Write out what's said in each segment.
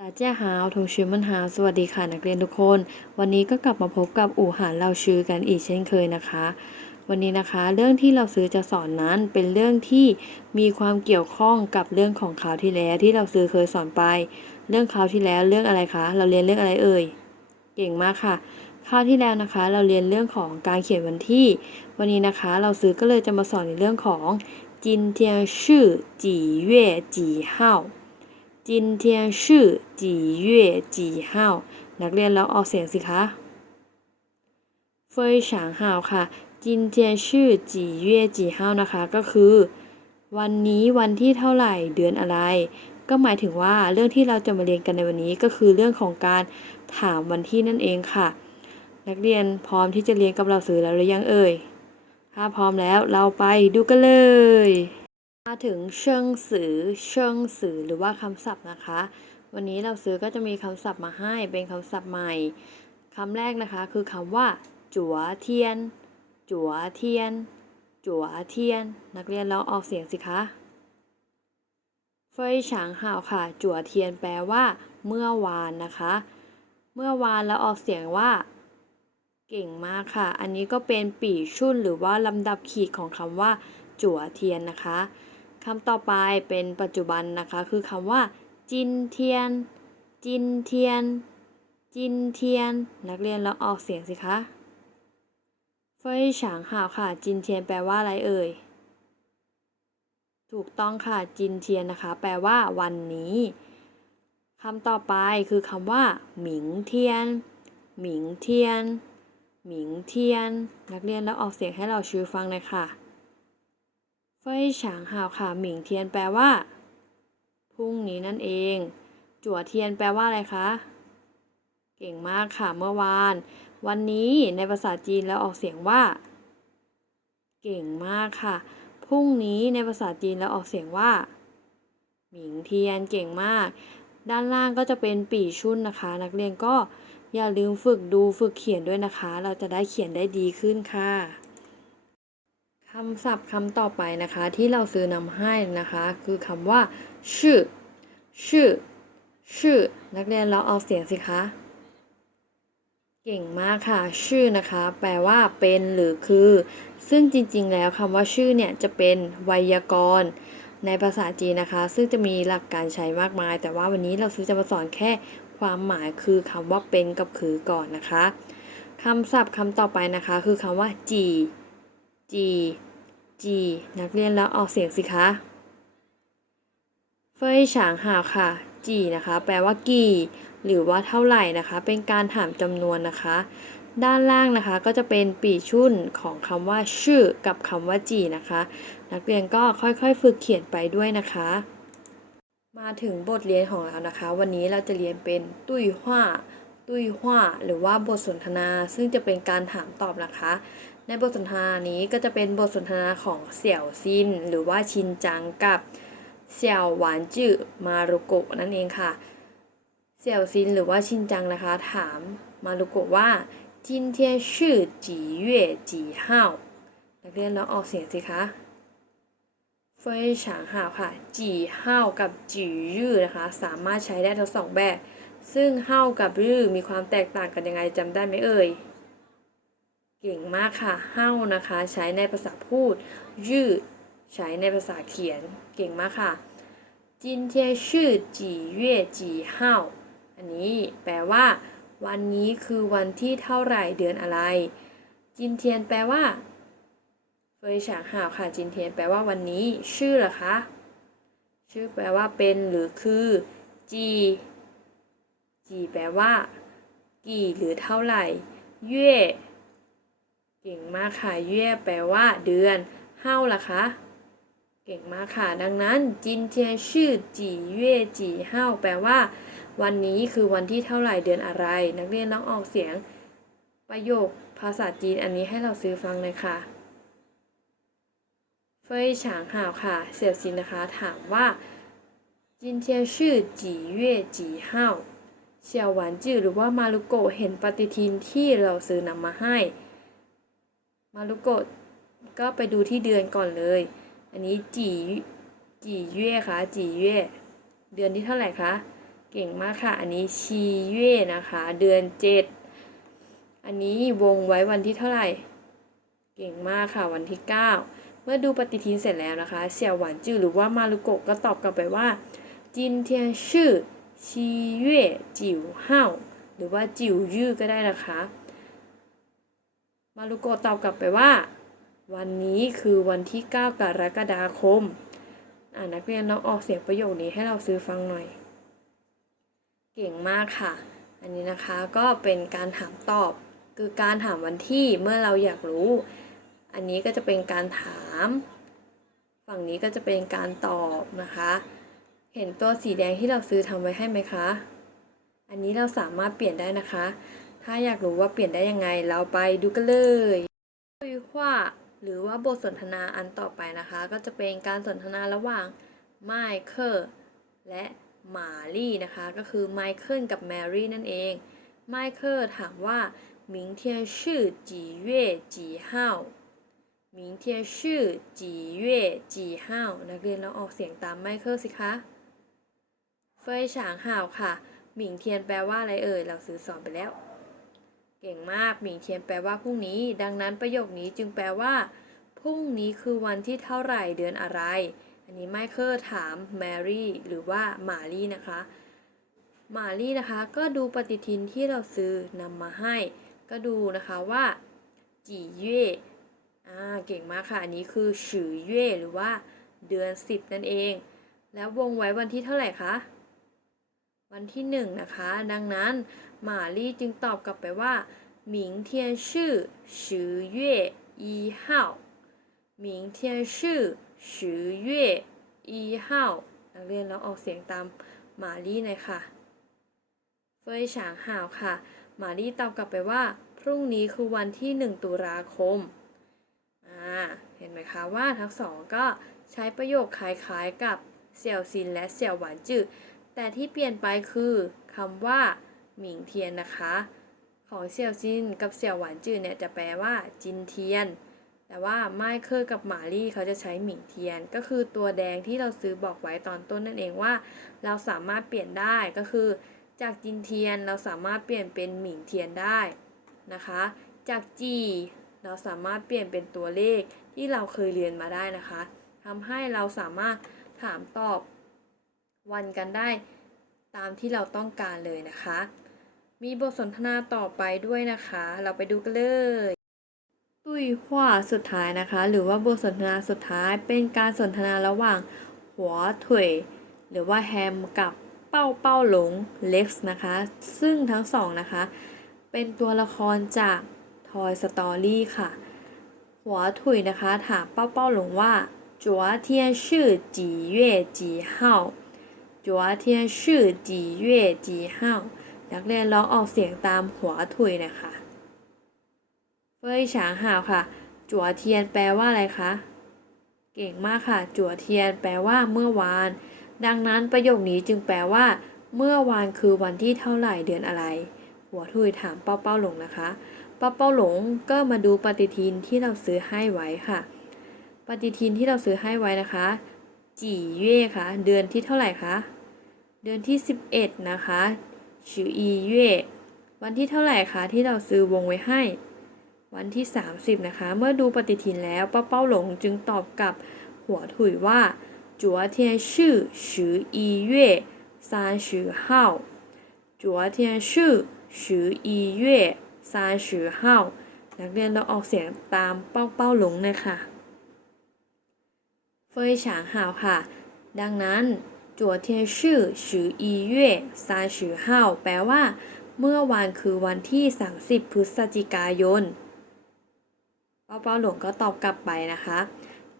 ตาเจ้าฮาวทงชื่อมันฮาวสวัสดีค่ะนักเรียนทุกคน วันนี้ก็กลับมาพบกับอู่หานเราชื่อกันอีกเช่นเคยนะคะ วันนี้นะคะ เรื่องที่เราซื้อจะสอนนั้นเป็นเรื่องที่มีความเกี่ยวข้องกับเรื่องของข่าวที่แล้วที่เราซื้อเคยสอนไป เรื่องข่าวที่แล้วเรื่องอะไรคะ เราเรียนเรื่องอะไรเอ่ย เก่งมากค่ะข่าวที่แล้วนะคะ เราเรียนเรื่องของการเขียนวันที่ วันนี้นะคะ เราซื้อก็เลยจะมาสอนในเรื่องของจินเทียนชื่อจีเย่จีเฮา จินเทียนชื่อจีเย่จีห้าวนักเรียนแล้วออกเสียงสิคะเฟยฉางห้าวค่ะ จินเทียนชื่อจีเย่จีห้าวนะคะ ก็คือ วันนี้วันที่เท่าไหร่เดือนอะไร ก็หมายถึงว่าเรื่องที่เราจะมาเรียนกันในวันนี้ก็คือเรื่องของการถามวันที่นั่นเองค่ะ นักเรียนพร้อมที่จะเรียนกับเราสื่อแล้วหรือยังเอ่ยถ้าพร้อมแล้วเราไปดูกันเลย ถึงเชิงสือเชิงสือหรือว่าคำศัพท์นะคะ วันนี้เราซื้อก็จะมีคำศัพท์มาให้เป็นคำศัพท์ใหม่คำแรกนะคะคือคำว่า จั๋วเทียน จั๋วเทียน จั๋วเทียน นักเรียนลองออกเสียงสิคะเฟยฉางห่าวค่ะ จั๋วเทียนแปลว่า เมื่อวานนะคะ เมื่อวานเราออกเสียงว่า เก่งมากค่ะ อันนี้ก็เป็นปีชุ่นหรือว่าลำดับขีดของคำว่าจั่วเทียนนะคะ คำต่อไปเป็นปัจจุบันนะคะ คือคำว่า จินเทียน จินเทียน จินเทียน นักเรียนเราออกเสียงสิคะเฟยฉางห่าวค่ะ จินเทียนแปลว่าอะไรเอ่ย ถูกต้องค่ะ จินเทียนนะคะ แปลว่าวันนี้คำต่อไปคือคำว่า หมิงเทียน หมิงเทียน หมิงเทียน นักเรียนแล้วออกเสียงให้เราชื่อฟังเลยค่ะ เฟยฉางหาวค่ะหมิงเทียนแปลว่าพรุ่งนี้นั่นเอง จั่วเทียนแปลว่าอะไรคะ เก่งมากค่ะเมื่อวาน วันนี้ในภาษาจีนแล้วออกเสียงว่า เก่งมากค่ะพรุ่งนี้ในภาษาจีนแล้วออกเสียงว่า หมิงเทียนเก่งมาก ด้านล่างก็จะเป็นปีชุ่นนะคะ นักเรียนก็อย่าลืมฝึกดูฝึกเขียนด้วยนะคะ เราจะได้เขียนได้ดีขึ้นค่ะ คำศัพท์คำต่อไปนะคะ ที่เราซื้อนำให้นะคะ คือคำว่าชื่อชื่อชื่อ นักเรียนเราเอาเสียงสิคะ เก่งมากค่ะ ชื่อนะคะ แปลว่าเป็นหรือคือ ซึ่งจริง ๆ แล้วคำว่าชื่อเนี่ยจะเป็นไวยากรณ์ในภาษาจีนนะคะ ซึ่งจะมีหลักการใช้มากมาย แต่ว่าวันนี้เราซื้อจะมาสอนแค่ความหมายคือคำว่าเป็นกับคือก่อนนะคะคำศัพท์คำต่อไปนะคะ คือคำว่าจี จีจีนักเรียนแล้วออกเสียงสิคะ เฟยฉางหาวค่ะจีนะคะ แปลว่ากี่ หรือว่าเท่าไหร่นะคะ เป็นการถามจำนวนนะคะ ด้านล่างนะคะก็จะเป็นปีชุ่นของคำว่าชื่อกับคำว่าจีนะคะ นักเรียนก็ค่อยๆ ฝึกเขียนไปด้วยนะคะ มาถึงบทเรียนของเรานะคะ วันนี้เราจะเรียนเป็นตุ้ยหว่าตุ้ยหว่าหรือว่าบทสนทนา ซึ่งจะเป็นการถามตอบนะคะ ในบทสนทนานี้ก็จะเป็นบทสนทนาของเสี่ยวซินหรือว่าชินจังกับเสี่ยวหวานจื้อมารุโกะนั่นเองค่ะ เสี่ยวซินหรือว่าชินจังนะคะ ถามมารุโกะว่าจินเทียนชื่อจีเย่จีเฮานักเรียนลองออกเสียงสิคะเฟยฉางหาค่ะจีเฮากับจียื่นะคะ สามารถใช้ได้ทั้งสองแบบ ซึ่งเฮากับยื่มีความแตกต่างกันยังไงจำได้ไหมเอ่ย เก่งมากค่ะเฮ้านะคะ ใช้ในภาษาพูด ยืด ใช้ในภาษาเขียน เก่งมากค่ะจินเทียชื่อจีเย่จีเฮ้าอันนี้แปลว่า วันนี้คือวันที่เท่าไหร่เดือนอะไร จินเทียนแปลว่าเฟยฉางห่าวค่ะจินเทียนแปลว่าวันนี้ชื่อเหรอคะชื่อแปลว่าเป็นหรือคือจีจีแปลว่า กี่หรือเท่าไหร่เย่ เก่งมากค่ะเย่แปลว่า เดือนเฮาล่ะคะเก่งมากค่ะ ดังนั้นจินเทียนชื่อจีเย่จีเฮาแปลว่า วันนี้คือวันที่เท่าไหร่เดือนอะไร นักเรียนต้องออกเสียง ประโยคภาษาจีนอันนี้ให้เราซื้อฟังเลยค่ะเฟยฉางหาวค่ะเสี่ยวซินนะคะ ถามว่าจินเทียนชื่อจีเย่จีเฮาเสี่ยวหวานจือหรือว่ามารุโกเห็นปฏิทินที่เราซื้อนำมาให้ มารุโกะก็ไปดูที่เดือนก่อนเลย อันนี้จีจีเย่ค่ะจีเย่เดือนที่เท่าไหร่คะ เก่งมากค่ะ อันนี้ชีเย่นะคะ เดือนเจ็ดอันนี้วงไว้วันที่เท่าไหร่ เก่งมากค่ะ วันที่9เมื่อดูปฏิทินเสร็จแล้วนะคะ เสี่ยวหวานจื้อหรือว่ามารุโกะก็ตอบกลับไปว่าจินเทียนชื่อชีเย่จิ๋วเฮาหรือว่าจิ๋วยื่อก็ได้นะคะ มารุโกตอบกลับไปว่า วันนี้คือวันที่ 9 กรกฎาคม อ่านักเรียนลองออกเสียงประโยคนี้ให้เราซื้อฟังหน่อย เก่งมากค่ะ อันนี้นะคะก็เป็นการถามตอบ คือการถามวันที่เมื่อเราอยากรู้ อันนี้ก็จะเป็นการถาม ฝั่งนี้ก็จะเป็นการตอบนะคะ เห็นตัวสีแดงที่เราซื้อทำไว้ให้ไหมคะ อันนี้เราสามารถเปลี่ยนได้นะคะ ถ้าอยากรู้ว่าเปลี่ยนได้ยังไง เราไปดูกันเลยคุยว่าหรือว่าบทสนทนาอันต่อไปนะคะ ก็จะเป็นการสนทนาระหว่างไมเคิลและหมาลี่นะคะ ก็คือไมเคิลกับแมรี่นั่นเอง ไมเคิลถามว่า明天是几月几号明天是几月几号นักเรียนลองออกเสียงตามไมเคิลสิคะเฟยฉางห่าวค่ะ หมิงเทียนแปลว่าอะไรเอ่ย เราซื้อสอนไปแล้ว เก่งมากหมิงเทียนแปลว่าพรุ่งนี้ ดังนั้นประโยคนี้จึงแปลว่า พรุ่งนี้คือวันที่เท่าไหร่เดือนอะไร อันนี้ไมเคิลถามแมรี่หรือว่ามาลี่นะคะมาลี่นะคะก็ดูปฏิทินที่เราซื้อนำมาให้ ก็ดูนะคะว่าจีเย่อ่าเก่งมากค่ะ อันนี้คือฉือเย่หรือว่าเดือน 10 นั่นเอง แล้ววงไว้วันที่เท่าไหร่คะ วันที่หนึ่งนะคะ ดังนั้น หมาลี่จึงตอบกลับไปว่า明天是十月一号明天是十月一号นักเรียนเราออกเสียงตามหมาลี่หน่อยค่ะ เฟยฉางห่าวค่ะ หมาลี่ตอบกลับไปว่า พรุ่งนี้คือวันที่ 1 ตุลาคม อ่า เห็นไหมคะว่าทั้งสองก็ใช้ประโยคคล้ายๆกับเสี่ยวซินและเสี่ยวหวานจืดแต่ที่เปลี่ยนไปคือคำว่า หมิงเทียนนะคะ ของเสี่ยวซินกับเสี่ยวหวานจืดเนี่ยจะแปลว่าจินเทียน แต่ว่าไมเคิลกับหมาลี่เขาจะใช้หมิงเทียน ก็คือตัวแดงที่เราซื้อบอกไว้ตอนต้นนั่นเองว่า เราสามารถเปลี่ยนได้ก็คือ จากจินเทียนเราสามารถเปลี่ยนเป็นหมิงเทียนได้นะคะ จากจีเราสามารถเปลี่ยนเป็นตัวเลขที่เราเคยเรียนมาได้นะคะทำให้เราสามารถถามตอบวันกันได้ตามที่เราต้องการเลยนะคะ มีบทสนทนาต่อไปด้วยนะคะ เราไปดูกันเลย ตุยหัวสุดท้ายนะคะ หรือว่าบทสนทนาสุดท้ายเป็นการสนทนาระหว่าง หัวถุยหรือว่าแฮมกับเป้าเป้าหลงเล็กซ์นะคะ ซึ่งทั้งสองนะคะ เป็นตัวละครจากทอยสตอรี่ค่ะ หัวถุยนะคะ ถามเป้าเป้าหลงว่าจัวเทียนชื่อจีเย่จีเฮาจัวเทียนชื่อจีเย่จีเฮา กเรียนลองออกเสียงตามหัวถุยนะคะเฟยฉางห่าวค่ะ จัวเทียนแปลว่าอะไรคะ เก่งมากค่ะ จัวเทียนแปลว่าเมื่อวาน ดังนั้นประโยคนี้จึงแปลว่า เมื่อวานคือวันที่เท่าไหร่เดือนอะไร หัวถุยถามเป้าเป้าหลงนะคะเป้าเป้าหลงก็มาดูปฏิทินที่เราซื้อให้ไว้ค่ะ ปฏิทินที่เราซื้อให้ไว้นะคะจีเย่ค่ะ เดือนที่เท่าไหร่คะ เดือนที่ 11 นะคะ ชื่ออีเย่วันที่เท่าไหร่คะที่เราซื้อวงไว้ให้ วันที่ 30 นะคะ เมื่อดูปฏิทินแล้วป้าเป้าหลงจึงตอบกับหัวถุยว่าจัวเทียนชื่อชื่ออีเย่สามสิบห้าจัวเทียนชื่อชื่ออีเย่สามสิบห้านักเรียนเราออกเสียงตามเป้าเป้าหลงนะคะเฟยฉางหาวค่ะ ดังนั้น จัวเทียชื่อชืออีเย่ซาชือเฮาแปลว่า เมื่อวานคือวันที่ 30 พฤศจิกายน เปาเปาหลวงก็ตอบกลับไปนะคะ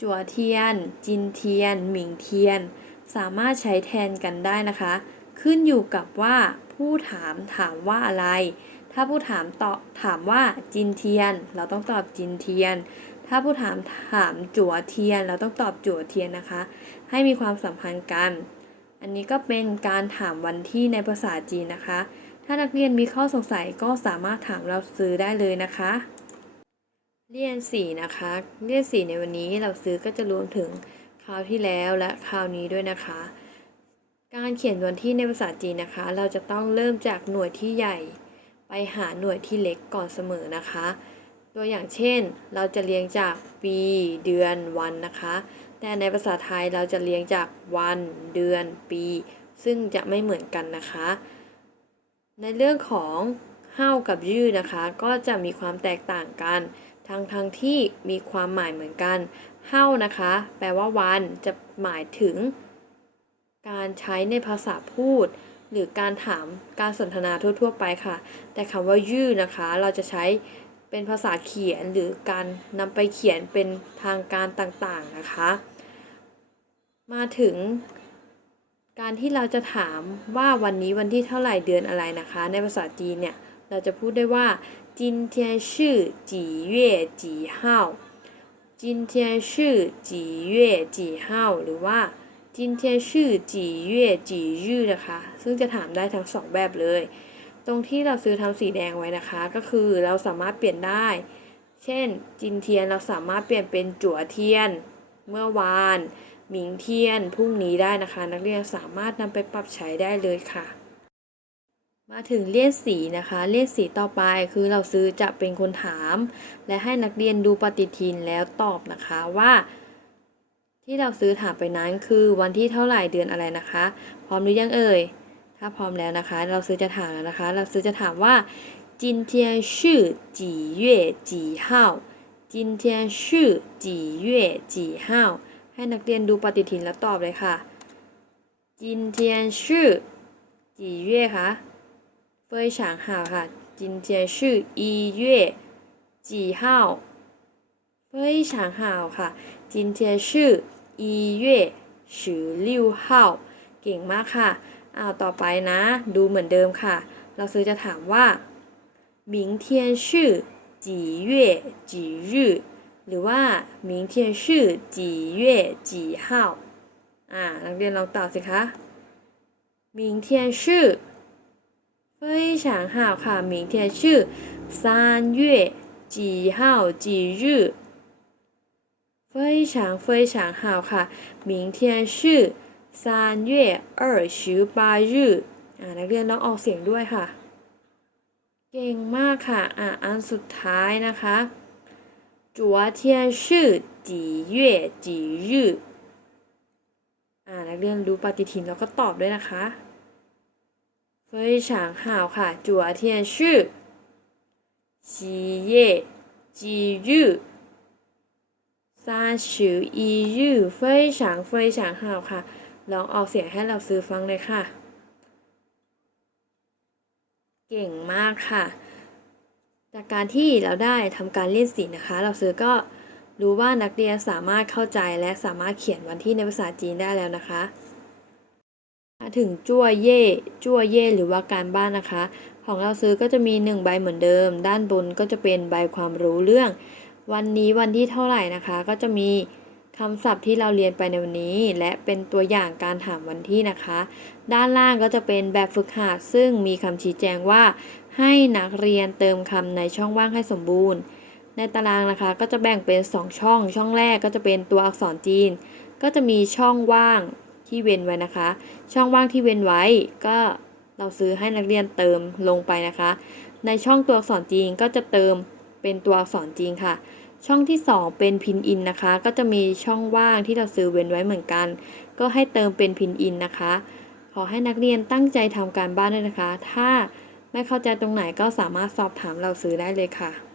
จัวเทียน จินเทียน หมิงเทียน สามารถใช้แทนกันได้นะคะ ขึ้นอยู่กับว่าผู้ถามถามว่าอะไร ถ้าผู้ถามตอบถามว่าจินเทียน เราต้องตอบจินเทียนถ้าผู้ถามถามจั่วเทียน เราต้องตอบจั่วเทียนนะคะ ให้มีความสัมพันธ์กัน อันนี้ก็เป็นการถามวันที่ในภาษาจีนนะคะ ถ้านักเรียนมีข้อสงสัยก็สามารถถามเราซื้อได้เลยนะคะเรียนสีนะคะเรียนสีในวันนี้เราซื้อก็จะรวมถึงคราวที่แล้วและคราวนี้ด้วยนะคะ การเขียนวันที่ในภาษาจีนนะคะ เราจะต้องเริ่มจากหน่วยที่ใหญ่ ไปหาหน่วยที่เล็กก่อนเสมอนะคะ ตัวอย่างเช่น เราจะเรียงจากปีเดือนวันนะคะ แต่ในภาษาไทยเราจะเรียงจากวันเดือนปี ซึ่งจะไม่เหมือนกันนะคะ ในเรื่องของเฮ้ากับยืดนะคะ ก็จะมีความแตกต่างกัน ทั้งทั้งที่มีความหมายเหมือนกันเฮ้านะคะ แปลว่าวันจะหมายถึง การใช้ในภาษาพูด หรือการถามการสนทนาทั่ว ๆ ไปค่ะ แต่คำว่ายืดนะคะ เราจะใช้ เป็นภาษาเขียนหรือการนำไปเขียนเป็นทางการต่างๆนะคะ มาถึง การที่เราจะถามว่าวันนี้วันที่เท่าไหร่เดือนอะไรนะคะ ในภาษาจีนเนี่ยเราจะพูดได้ว่าจินเทียนชื่อจีเย่จีเฮาจินเทียนชื่อจีเย่จีเฮาหรือว่าจินเทียนชื่อจีเย่จียู่นะคะ ซึ่งจะถามได้ทั้งสองแบบเลย ตรงที่เราซื้อทำสีแดงไว้นะคะ ก็คือเราสามารถเปลี่ยนได้ เช่น จินเทียนเราสามารถเปลี่ยนเป็นจั่วเทียน เมื่อวานหมิงเทียนพรุ่งนี้ได้นะคะ นักเรียนสามารถนำไปปรับใช้ได้เลยค่ะ มาถึงเลียดสีนะคะเลียดสีต่อไปคือเราซื้อจะเป็นคนถาม และให้นักเรียนดูปฏิทินแล้วตอบนะคะว่าที่เราซื้อถามไปนั้นคือวันที่เท่าไหร่เดือนอะไรนะคะ พร้อมหรือยังเอ่ย ถ้าพร้อมแล้วนะคะ เราซื้อจะถามแล้วนะคะ เราซื้อจะถามว่า今天是几月几号今天是几月几号ให้นักเรียนดูปฏิทินแล้วตอบเลยค่ะ今天是几月คะ非常好ค่ะ今天是一月几号非常好ค่ะ今天是一月十六号เก่งมากค่ะ อ้าวต่อไปนะ ดูเหมือนเดิมค่ะ เราซื้อจะถามว่า明天是几月几日หรือว่า明天是几月几号อ่านักเรียนลองตอบสิคะ明天是非常好ค่ะ明天是三月几号几日非常非常好ค่ะ明天是 ซานเย่เออร์ชิวปายืออ่านักเรียนต้องออกเสียงด้วยค่ะ เก่งมากค่ะ อะอันสุดท้ายนะคะจัวเทียนชื่อจีเย่จียืออ่านักเรียนรู้ปฏิทินแล้วก็ตอบด้วยนะคะเฟยฉางห่าวค่ะจัวเทียนชื่อจีเย่จียือซาชิวอียือเฟยฉางเฟยฉางห่าวค่ะ ลองออกเสียงให้เราซื้อฟังเลยค่ะ เก่งมากค่ะ จากการที่เราได้ทำการเล่นสีนะคะ เราซื้อก็รู้ว่านักเรียนสามารถเข้าใจและสามารถเขียนวันที่ในภาษาจีนได้แล้วนะคะมาถึงจั่วเย่จั่วเย่หรือว่าการบ้านนะคะ ของเราซื้อก็จะมี 1 ใบเหมือนเดิม ด้านบนก็จะเป็นใบความรู้เรื่อง วันนี้วันที่เท่าไหร่นะคะ ก็จะมี คำศัพท์ที่เราเรียนไปในวันนี้ และเป็นตัวอย่างการถามวันที่นะคะ ด้านล่างก็จะเป็นแบบฝึกหัดซึ่งมีคำชี้แจงว่า ให้นักเรียนเติมคำในช่องว่างให้สมบูรณ์ ในตารางนะคะก็จะแบ่งเป็น 2 ช่อง ช่องแรกก็จะเป็นตัวอักษรจีน ก็จะมีช่องว่างที่เว้นไว้นะคะ ช่องว่างที่เว้นไว้ก็เราซื้อให้นักเรียนเติมลงไปนะคะ ในช่องตัวอักษรจีนก็จะเติมเป็นตัวอักษรจีนค่ะ ช่องที่ 2 เป็นพินอินนะคะ ก็จะมีช่องว่างที่เราซื้อเว้นไว้เหมือนกัน ก็ให้เติมเป็นพินอินนะคะ ขอให้นักเรียนตั้งใจทำการบ้านด้วยนะคะ ถ้าไม่เข้าใจตรงไหนก็สามารถสอบถามเราซื้อได้เลยค่ะ